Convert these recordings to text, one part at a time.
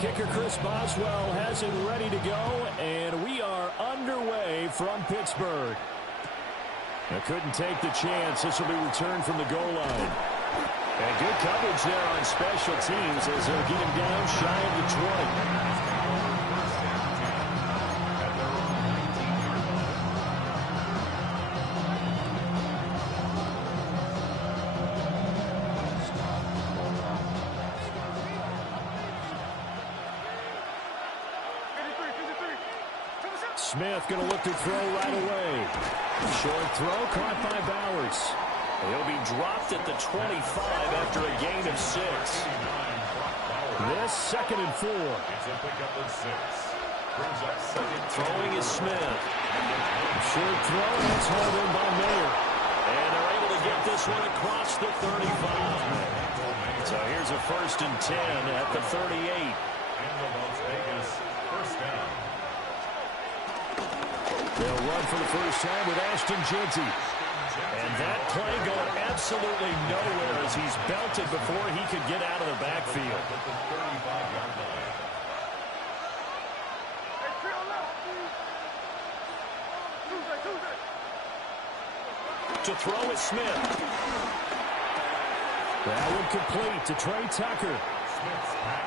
kicker Chris Boswell has it ready to go, and we are underway from Pittsburgh. They couldn't take the chance. This will be returned from the goal line. And good coverage there on special teams as they'll get him down shy of the 20. Smith going to look to throw right away. Short throw caught by Bowers. He'll be dropped at the 25 after a gain of 6. This 2nd and 4. Throwing is Smith. Short throw, that's hauled in by Mayer. And they're able to get this one across the 35. So here's a 1st and 10 at the 38. They'll run for the first time with Ashton Jeanty. And that play going absolutely nowhere as he's belted before he could get out of the backfield. To throw is Smith. That one complete to Trey Tucker.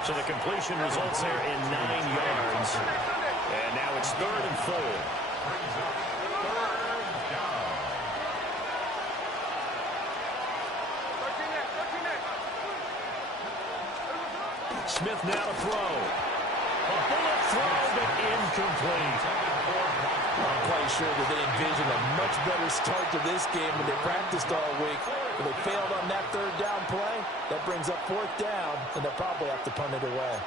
So the completion results there in 9 yards. And now it's 3rd and 4. Smith now to throw. A bullet throw, but incomplete. I'm quite sure that they envisioned a much better start to this game than they practiced all week. But they failed on that 3rd down play. That brings up 4th down, and they'll probably have to punt it away.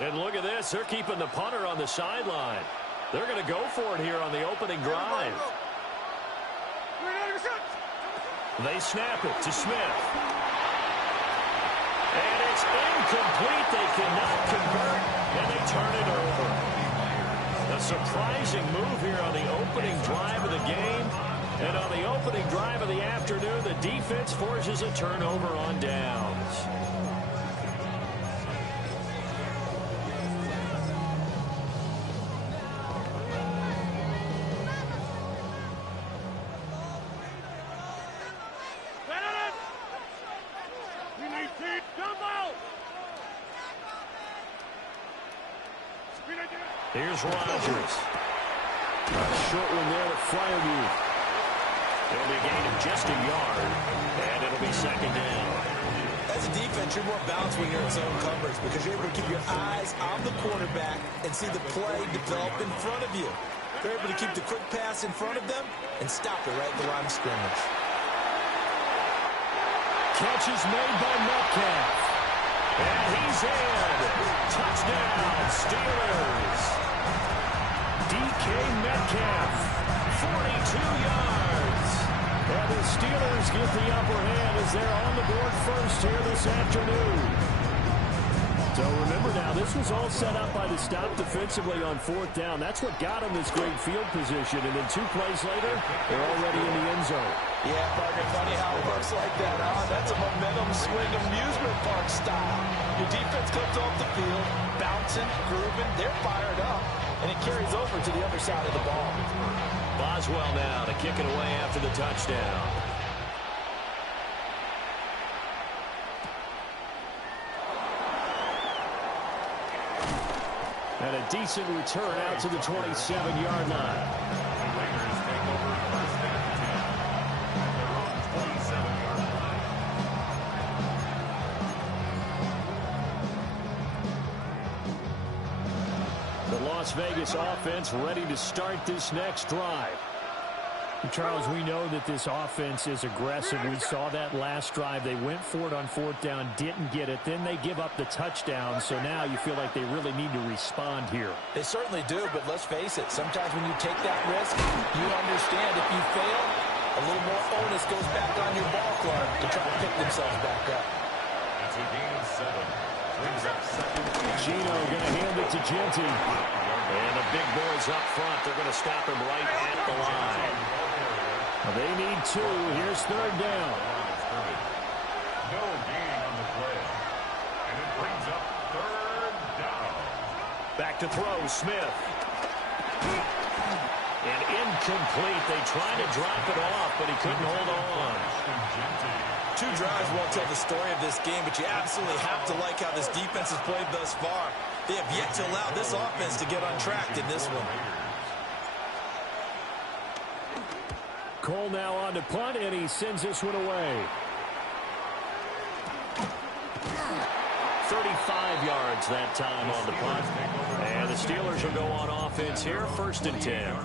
And look at this. They're keeping the punter on the sideline. They're going to go for it here on the opening drive. They snap it to Smith. And it's incomplete. They cannot convert, and they turn it over. A surprising move here on the opening drive of the game. And on the opening drive of the afternoon, the defense forces a turnover on downs. Here's Rodgers. A short one there to Freiermuth. It'll be a gain of just a yard, and it'll be 2nd down. As a defense, you're more balanced when you're in zone coverage because you're able to keep your eyes on the quarterback and see the play develop in front of you. They're able to keep the quick pass in front of them and stop it right at the line of scrimmage. Catch is made by Metcalf. And he's in. Touchdown, Steelers. DK Metcalf, 42 yards. And the Steelers get the upper hand as they're on the board first here this afternoon. So remember now, this was all set up by the stop defensively on 4th down. That's what got them this great field position. And then 2 plays later, they're already in the end zone. Yeah, partner, funny how it works like that, huh? That's a momentum swing amusement park style. Your defense comes off the field, bouncing, grooving, they're fired up, and it carries over to the other side of the ball. Boswell now to kick it away after the touchdown. And a decent return out to the 27-yard line. Las Vegas offense ready to start this next drive. Charles, we know that this offense is aggressive. We saw that last drive. They went for it on 4th down, didn't get it. Then they give up the touchdown. So now you feel like they really need to respond here. They certainly do, but let's face it. Sometimes when you take that risk, you understand if you fail, a little more onus goes back on your ball club to try to pick themselves back up. It's a gain of 7. Gino going to hand it to Jeanty. And the big boys up front. They're going to stop him right at the line. They need 2. Here's third down. No gain on the play. And it brings up third down. Back to throw, Smith. And incomplete. They tried to drop it off, but he couldn't hold on. 2 drives won't tell the story of this game, but you absolutely have to like how this defense has played thus far. They have yet to allow this offense to get untracked in this one. Cole now on to punt, and he sends this one away. 35 yards that time on the punt. And the Steelers will go on offense here, 1st and 10.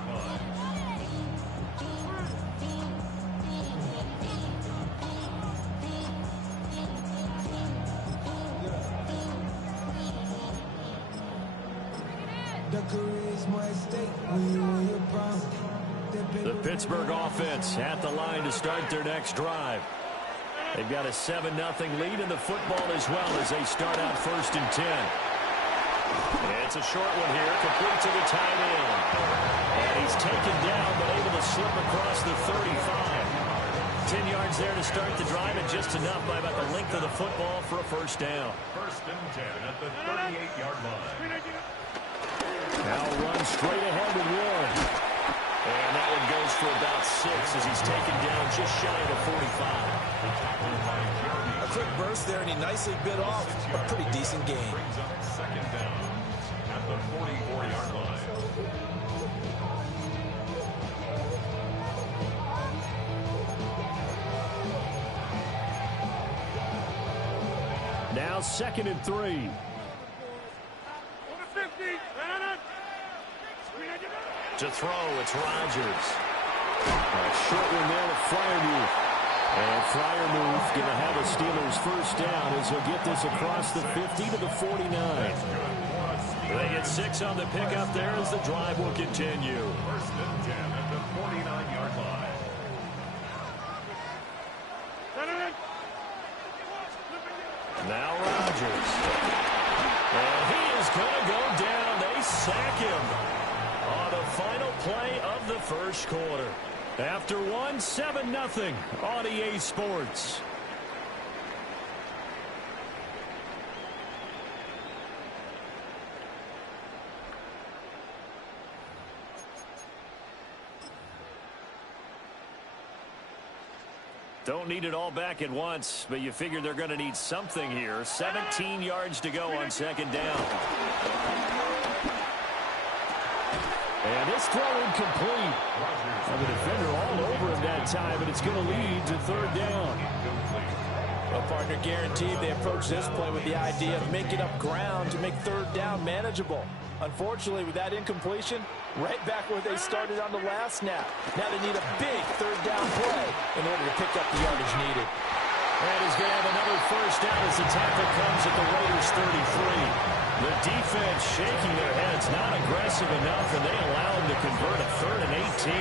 The Pittsburgh offense at the line to start their next drive. They've got a 7-0 lead in the football as well as they start out 1st and 10. It's a short one here, complete to the tight end. And he's taken down, but able to slip across the 35. 10 yards there to start the drive, and just enough by about the length of the football for a first down. 1st and 10 at the 38-yard line. Now run straight ahead with Warren. And that one goes for about 6 as he's taken down just shy of the 45. A quick burst there, and he nicely bit off a pretty decent gain. Brings up 2nd down at the 44-yard line. Now 2nd and 3. To throw, it's Rodgers. A short one there to Freiermuth. And Freiermuth going to have a Steelers first down as he'll get this across the 50 to the 49. They get 6 on the pickup there as the drive will continue. 1st and 10 at the 49-yard line. Now Rodgers. And he is going to go down. They sack him on the final play of the first quarter. After 7-0 on EA Sports. Don't need it all back at once, but you figure they're going to need something here. 17 yards to go on 2nd down. And this throw incomplete. And the defender all over him that time, and it's going to lead to 3rd down. Well, partner, guaranteed they approach this play with the idea of making up ground to make 3rd down manageable. Unfortunately, with that incompletion, right back where they started on the last snap. Now they need a big 3rd down play in order to pick up the yardage needed. And he's going to have another first down as the tackle comes at the Raiders 33. The defense shaking their heads, not aggressive enough, and they allow him to convert a 3rd and 18.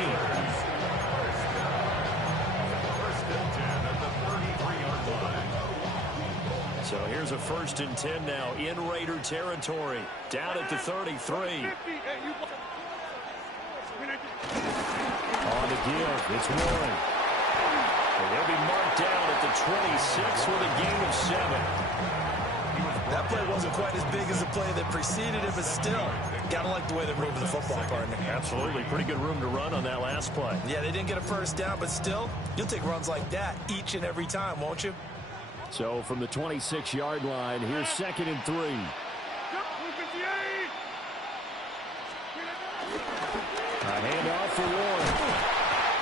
1st and 10 at the 33-yard line. So here's a 1st and 10 now in Raider territory, down at the 33. On the give, it's Warren. And they'll be marked down at the 26 with a gain of 7. That play wasn't quite as big as the play that preceded it, but still, gotta like the way they're moving the football, partner. Absolutely, pretty good room to run on that last play. Yeah, they didn't get a first down, but still, you'll take runs like that each and every time, won't you? So from the 26-yard line, here's 2nd and 3. A handoff for Warren.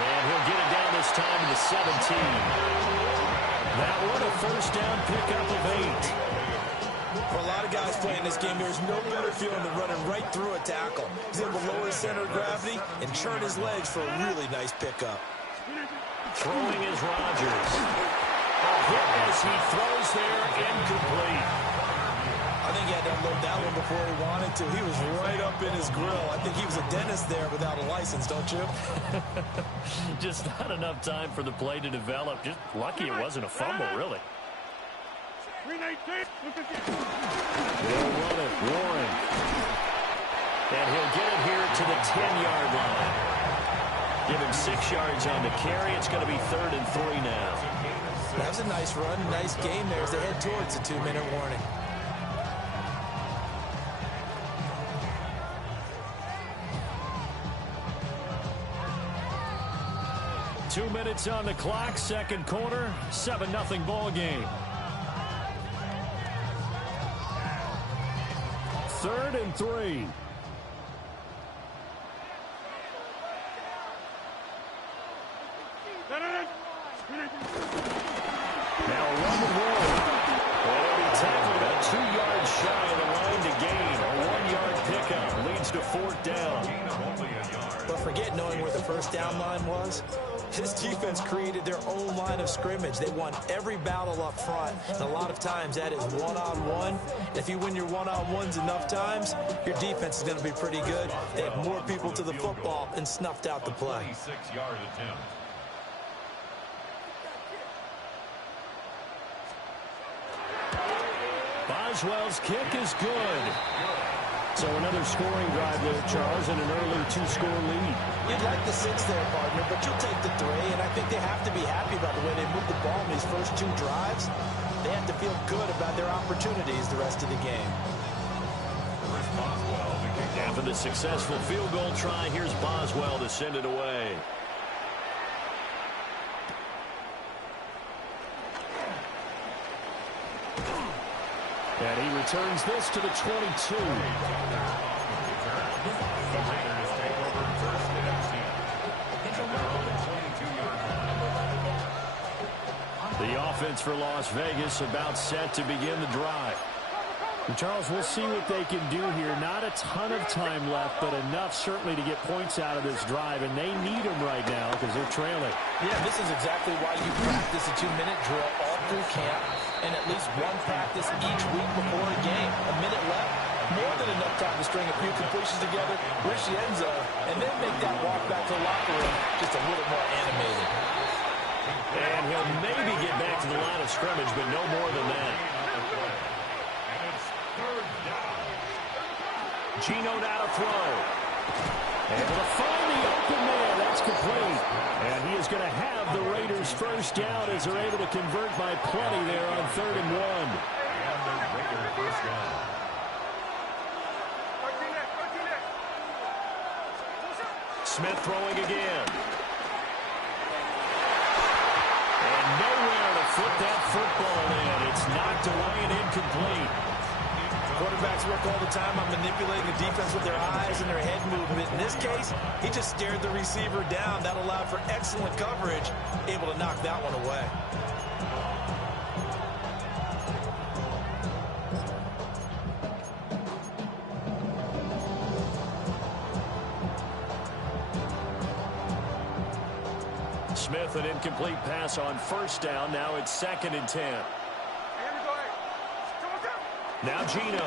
And he'll get it down this time to the 17. That one a first down pickup of 8. For a lot of guys playing this game, there's no better feeling than running right through a tackle. He's able to lower his center of gravity and churn his legs for a really nice pickup. Throwing is Rodgers. A hit as he throws there, incomplete. I think he had to unload that one before he wanted to. He was right up in his grill. I think he was a dentist there without a license, don't you? Just not enough time for the play to develop. Just lucky it wasn't a fumble, really. They'll run it. Warren. And he'll get it here to the 10-yard line. Give him 6 yards on the carry. It's going to be 3rd and 3 now. That was a nice run, nice game there as they head towards the 2-minute warning. Two minutes on the clock, second quarter, 7-0 ball game. 3rd and 3. Now a run and roll. And he'll be tackled about 2 yards shy of the line to gain. A 1-yard pickup leads to 4th down. But forget knowing where the first down line was. This defense created their own line of scrimmage. They won every battle up front, and a lot of times that is one-on-one. If you win your one-on-ones enough times, your defense is going to be pretty good. They had more people to the football and snuffed out the play. 26-yard attempt. Boswell's kick is good. So another scoring drive there, Charles, and an early 2-score lead. You'd like the 6 there, partner, but you'll take the 3, and I think they have to be happy about the way they moved the ball in these first 2 drives. They have to feel good about their opportunities the rest of the game. After the successful field goal try, here's Boswell to send it away. And he returns this to the 22. The offense for Las Vegas about set to begin the drive. And Charles, we'll see what they can do here. Not a ton of time left, but enough certainly to get points out of this drive, and they need them right now because they're trailing. Yeah, this is exactly why you practice a 2-minute drill all through camp and at least one practice each week before a game. A minute left, more than enough time to string a few completions together, reach the end zone, and then make that walk back to the locker room just a little more animated. And he'll maybe get back to the line of scrimmage, but no more than that. Geno now to throw. Able to find the open man. That's complete. And he is going to have the Raiders first down as they're able to convert by plenty there on 3rd and 1. Smith throwing again. And nowhere to foot that football in. It's knocked away and incomplete. Quarterbacks work all the time on manipulating the defense with their eyes and their head movement. In this case, he just stared the receiver down. That allowed for excellent coverage, able to knock that one away. Smith, an incomplete pass on first down. Now it's 2nd and 10. Now Geno.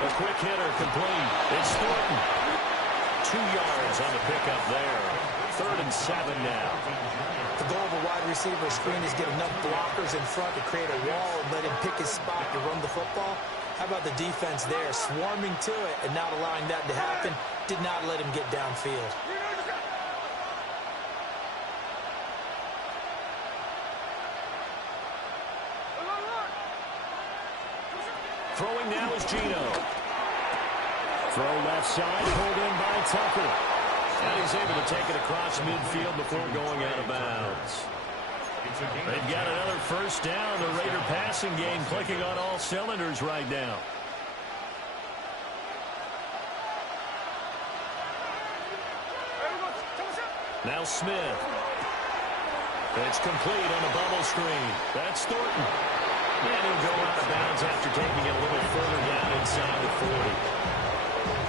A quick hitter complete. It's Thornton. 2 yards on the pickup there. 3rd and 7 now. The goal of a wide receiver screen is get enough blockers in front to create a wall and let him pick his spot to run the football. How about the defense there, swarming to it and not allowing that to happen? Did not let him get downfield. Throwing now is Geno. Throw left side, pulled in by Tucker. And he's able to take it across midfield before going out of bounds. They've got another first down. The Raider passing game clicking on all cylinders right now. Now Smith. It's complete on the bubble screen. That's Thornton. And he'll go out of bounds after taking it a little further down inside the 40.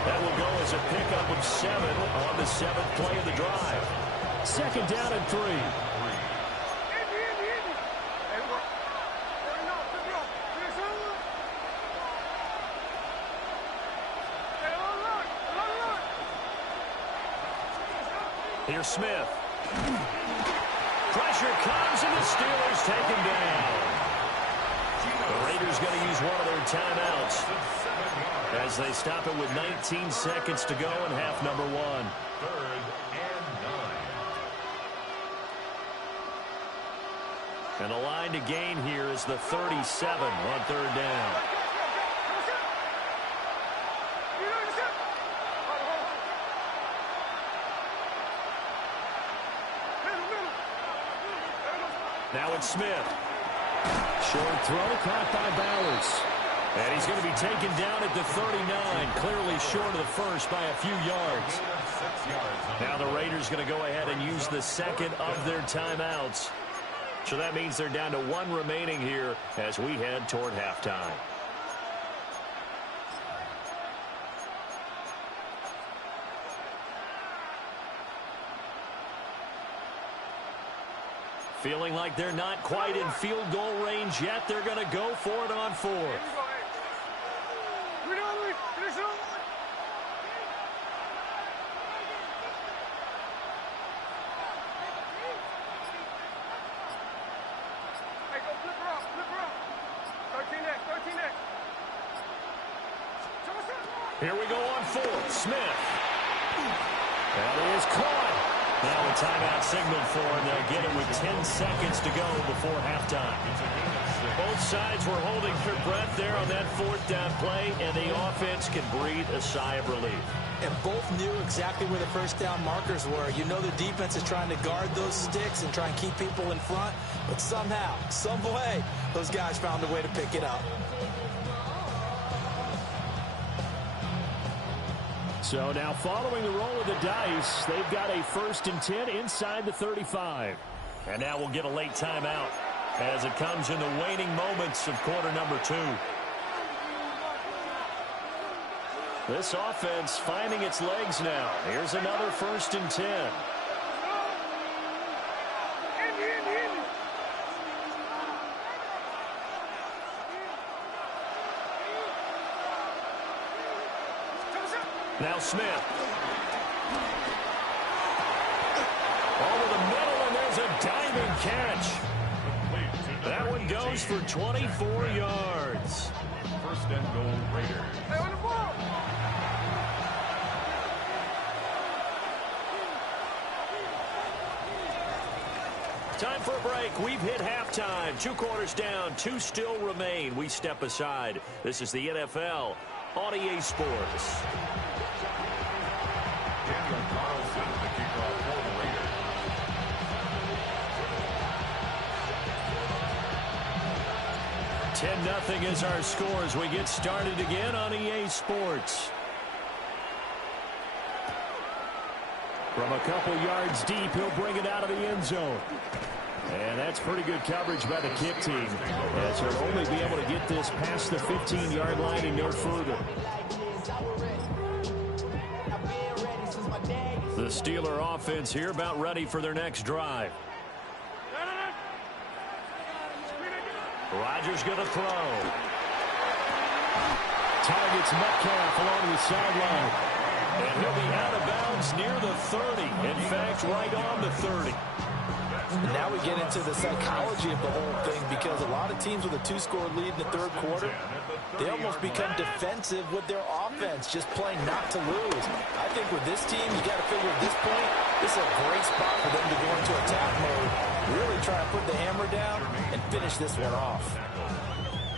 That will go as a pickup of 7 on the 7th play of the drive. 2nd down and 3. Here's Smith. Pressure comes and the Steelers take him down. The Raiders going to use one of their timeouts as they stop it with 19 seconds to go in half number one. 3rd and 9. And the line to gain here is the 37 on 3rd down. Now it's Smith. Short throw caught by Bowers. And he's going to be taken down at the 39, clearly short of the first by a few yards. Now the Raiders going to go ahead and use the second of their timeouts. So that means they're down to one remaining here as we head toward halftime. Feeling like they're not quite in field goal range yet. They're going to go for it on 4th. Here we go on 4th. Smith. That is caught. Now a timeout signaled for, and they'll get it with 10 seconds to go before halftime. Both sides were holding their breath there on that 4th down play, and the offense can breathe a sigh of relief. And both knew exactly where the first down markers were. You know the defense is trying to guard those sticks and try and keep people in front, but somehow, some way, those guys found a way to pick it up. So now following the roll of the dice, they've got a 1st and 10 inside the 35. And now we'll get a late timeout as it comes in the waning moments of quarter number 2. This offense finding its legs now. Here's another 1st and 10. Now Smith. Over the middle, and there's a diving catch. That one goes for 24 yards. 1st and goal, Raiders. Time for a break. We've hit halftime. 2 quarters down. 2 still remain. We step aside. This is the NFL on EA Sports. Daniel Carlson, the kickoff for the Raiders. $10-0 is our score as we get started again on EA Sports. From a couple yards deep, he'll bring it out of the end zone. And that's pretty good coverage by the kick team, as he'll only be able to get this past the 15-yard line and no further. The Steeler offense here about ready for their next drive. Rodgers going to throw. Targets Metcalf along the sideline. And he'll be out of bounds near the 30. In fact, right on the 30. Now we get into the psychology of the whole thing, because a lot of teams with a 2-score lead in the 3rd quarter, they almost become defensive with their offense, just playing not to lose. I think with this team, you got to figure at this point, this is a great spot for them to go into attack mode, really try to put the hammer down and finish this one off.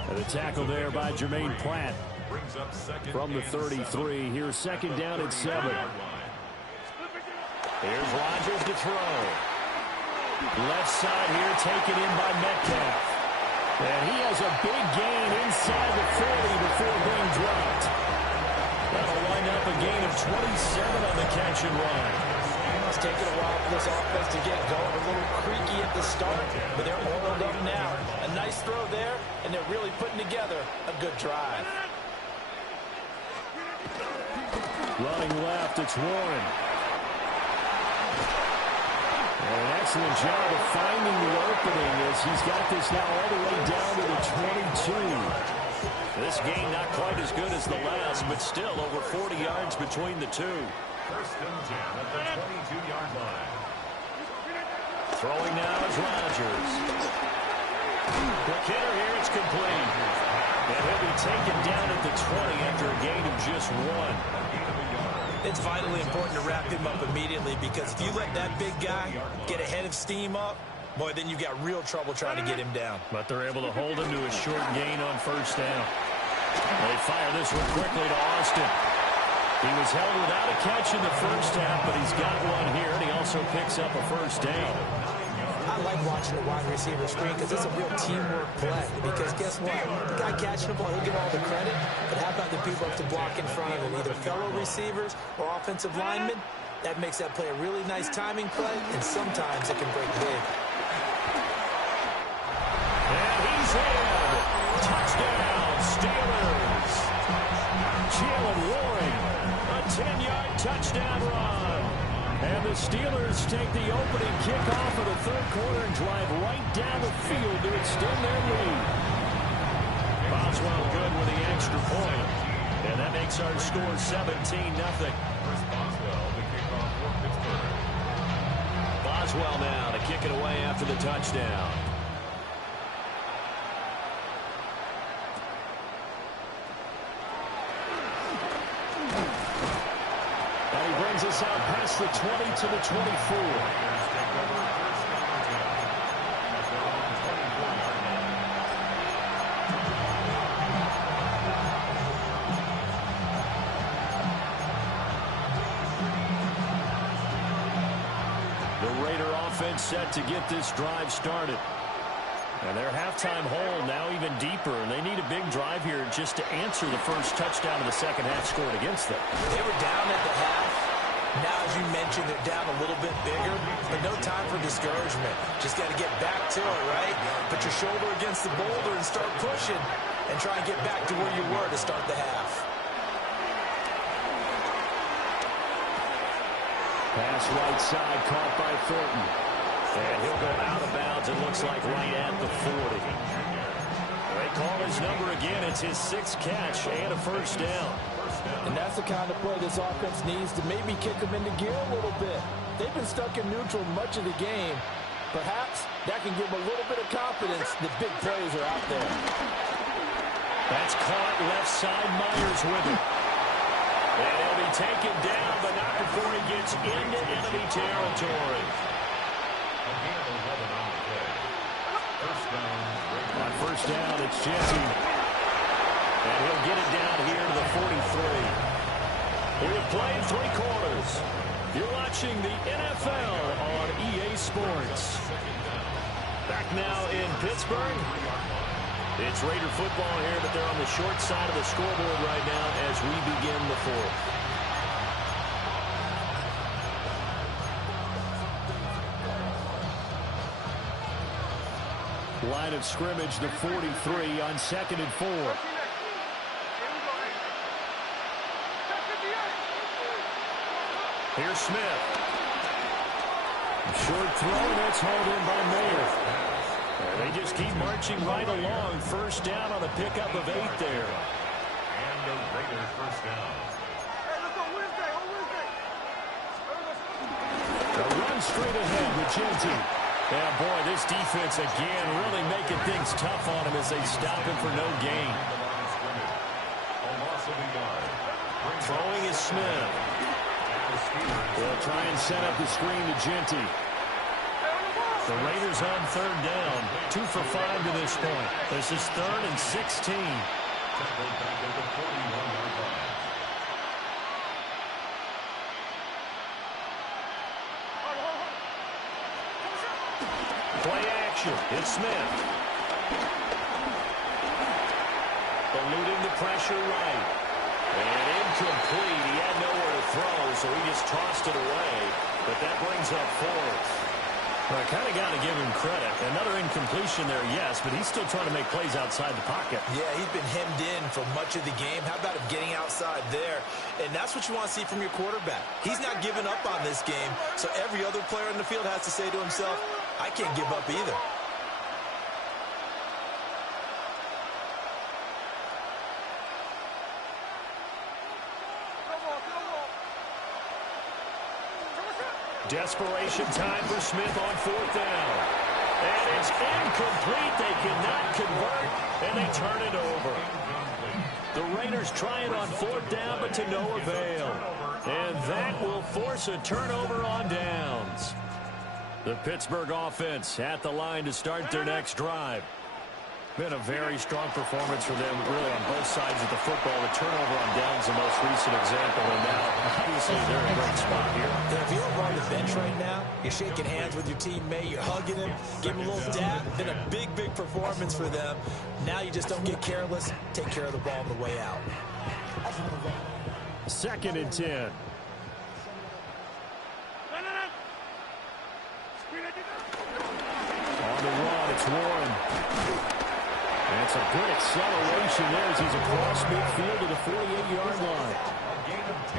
And the tackle there by Jermaine Pratt from the 33. Here's 2nd down at 7. Here's Rodgers to throw. Left side here taken in by Metcalf. And he has a big gain inside the 40 before being dropped. That'll wind up a gain of 27 on the catch and run. It's taken a while for this offense to get going. A little creaky at the start, but they're oiled up now. A nice throw there, and they're really putting together a good drive. Running left, it's Warren. An excellent job of finding the opening as he's got this now all the way down to the 22. This game not quite as good as the last, but still over 40 yards between the two. 1st and 10 at the 22-yard line. Throwing now is Rodgers. The hitter here, it's complete. And he'll be taken down at the 20 after a gain of just 1. It's vitally important to wrap him up immediately because if you let that big guy get a head of steam up, boy, then you've got real trouble trying to get him down. But they're able to hold him to a short gain on first down. They fire this one quickly to Austin. He was held without a catch in the first half, but he's got one here, and he also picks up a first down. I like watching the wide receiver screen because it's a real teamwork play. Because guess what? The guy catching the ball, he'll get all the credit. But how about the people up to block in front of him, either fellow receivers or offensive linemen? That makes that play a really nice timing play, and sometimes it can break big. And he's in. Touchdown, Steelers. Jalen Warren, a 10-yard touchdown run. And the Steelers take the opening kickoff of the third quarter and drive right down the field to extend their lead. Boswell good with the extra point. And that makes our score 17-0. Boswell, the kickoff for Pittsburgh. Boswell now to kick it away after the touchdown. And he brings us out past the 20 to the 24. Set to get this drive started. And their halftime hole now even deeper, and they need a big drive here just to answer the first touchdown of the second half scored against them. They were down at the half. Now, as you mentioned, they're down a little bit bigger, but no time for discouragement. Just got to get back to it, right? Put your shoulder against the boulder and start pushing and try and get back to where you were to start the half. Pass right side, caught by Thornton. And he'll go out of bounds, it looks like right at the 40. They call his number again. It's his 6th catch and a first down. And that's the kind of play this offense needs to maybe kick them into gear a little bit. They've been stuck in neutral much of the game. Perhaps that can give them a little bit of confidence that big plays are out there. That's caught left side, Myers with it. And he'll be taken down, but not before he gets into enemy territory. On first down, it's Jesse. And he'll get it down here to the 43. We have played 3 quarters. You're watching the NFL on EA Sports. Back now in Pittsburgh. It's Raider football here, but they're on the short side of the scoreboard right now as we begin the 4th. Line of scrimmage, the 43 on 2nd and 4. Here's Smith. Short throw, and that's hauled in by Mayer. And they just keep marching right along. First down on a pickup of 8 there. And the Raiders first down. A run straight ahead with Genty. Yeah, boy, this defense again really making things tough on him as they stop him for no gain. Throwing is Smith. They'll try and set up the screen to Genty. The Raiders on 3rd down. 2 for 5 to this point. This is 3rd and 16. Play action. It's Smith. Eluding the pressure right. And incomplete. He had nowhere to throw, so he just tossed it away. But that brings up 4th. Well, I kind of got to give him credit. Another incompletion there, yes, but he's still trying to make plays outside the pocket. Yeah, he's been hemmed in for much of the game. How about him getting outside there? And that's what you want to see from your quarterback. He's not giving up on this game, so every other player in the field has to say to himself, I can't give up either. Desperation time for Smith on 4th down. And it's incomplete. They cannot convert, and they turn it over. The Raiders try it on fourth down, but to no avail. And that will force a turnover on downs. The Pittsburgh offense at the line to start their next drive. Been a very strong performance for them, really, on both sides of the football. The turnover on downs, the most recent example, and now, obviously, they're in a great spot here. If you're on the bench right now, you're shaking hands with your teammate, you're hugging him, give him a little dab. Been a big, big performance for them. Now you just don't get careless. Take care of the ball on the way out. 2nd and 10. On the run, it's Warren. And it's a good acceleration there as he's across midfield to the 48-yard line.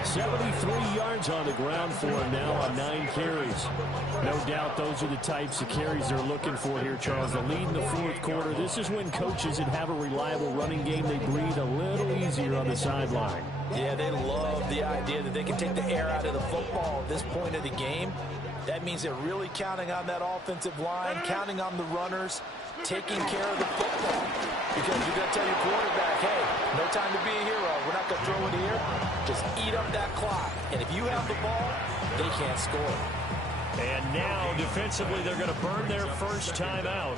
73 yards on the ground for him now on 9 carries. No doubt those are the types of carries they're looking for here, Charles. The lead in the fourth quarter. This is when coaches that have a reliable running game, they breathe a little easier on the sideline. Yeah, they love the idea that they can take the air out of the football at this point of the game. That means they're really counting on that offensive line, counting on the runners, taking care of the football. Because you're going to tell your quarterback, hey, no time to be a hero. We're not going to throw it here. Just eat up that clock. And if you have the ball, they can't score. And now, defensively, they're going to burn their first time out.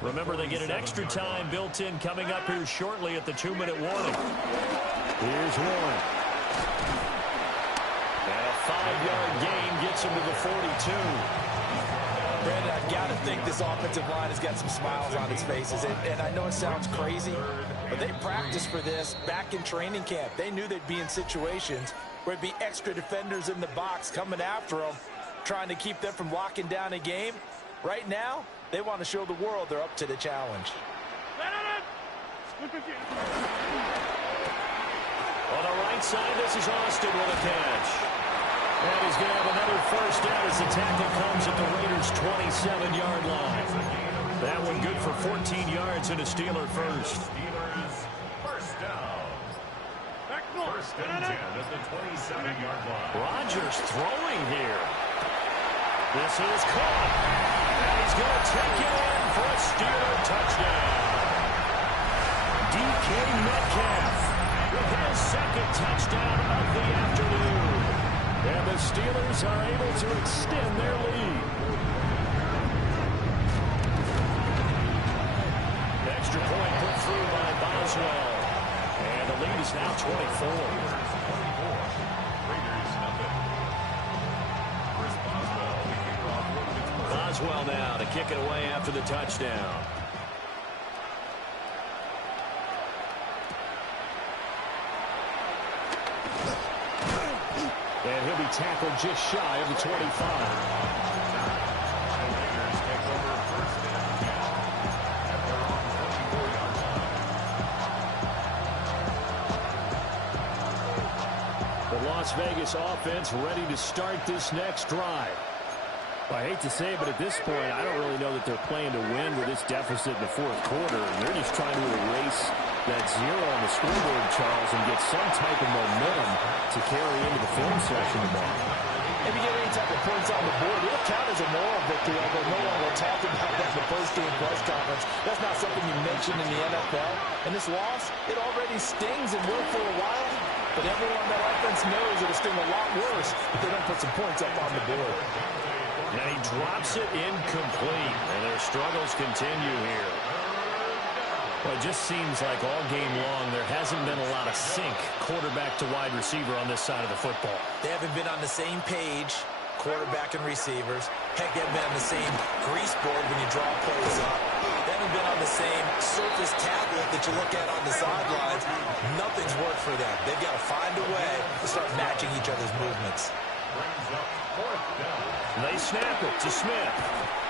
Remember, they get an extra time built in coming up here shortly at the 2-minute warning. Here's Warren. And a 5-yard gain gets him to the 42. Brandon, I've got to think this offensive line has got some smiles on its faces. And I know it sounds crazy, but they practiced for this back in training camp. They knew they'd be in situations where it'd be extra defenders in the box coming after them, trying to keep them from locking down a game. Right now, they want to show the world they're up to the challenge. On the right side, this is Austin with a catch. And he's going to have another first down as the tackle comes at the Raiders' 27-yard line. That one good for 14 yards and a Steeler first. Steelers first down. First and 10 at the 27-yard line. Rodgers throwing here. This is caught. And he's going to take it in for a Steeler touchdown. DK Metcalf with his second touchdown of the afternoon. And the Steelers are able to extend their lead. Extra point put through by Boswell. And the lead is now 24. Raiders nothing. Chris Boswell, the kickoff for Pittsburgh. Boswell now to kick it away after the touchdown. And he'll be tackled just shy of the 25. Raiders take over first and 10 at their own 24-yard line. The Las Vegas offense ready to start this next drive. I hate to say it, but at this point, I don't really know that they're playing to win with this deficit in the fourth quarter. They're just trying to erase that zero on the scoreboard, Charles, and get some type of momentum to carry into the film session tomorrow. If you get any type of points on the board, it'll count as a moral victory, although no one will talk about that in the post-game press conference. That's not something you mention in the NFL. And this loss, it already stings and will for a while, but everyone on that offense knows it'll sting a lot worse if they don't put some points up on the board. And he drops it incomplete, and their struggles continue here. Well, it just seems like all game long there hasn't been a lot of sync quarterback to wide receiver on this side of the football. They haven't been on the same page, quarterback and receivers. Heck, they haven't been on the same grease board when you draw plays up. They haven't been on the same surface tablet that you look at on the sidelines. Nothing's worked for them. They've got to find a way to start matching each other's movements. Brings up fourth down. They snap it to Smith.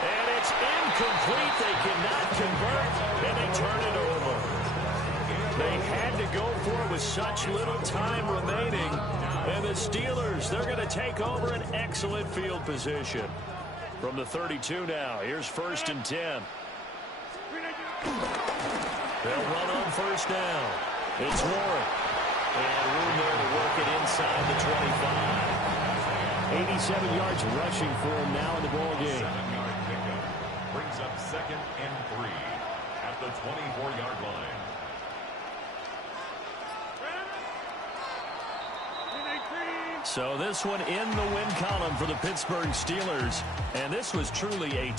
And it's incomplete. They cannot convert, and they turn it over. They had to go for it with such little time remaining. And the Steelers, they're going to take over an excellent field position. From the 32 now, here's first and 10. They'll run on first down. It's Warren. And room there to work it inside the 25. 87 yards rushing for him now in the ball game. 7-yard pickup. Brings up up 2nd and 3 at the 24-yard line. So this one in the win column for the Pittsburgh Steelers. And this was truly a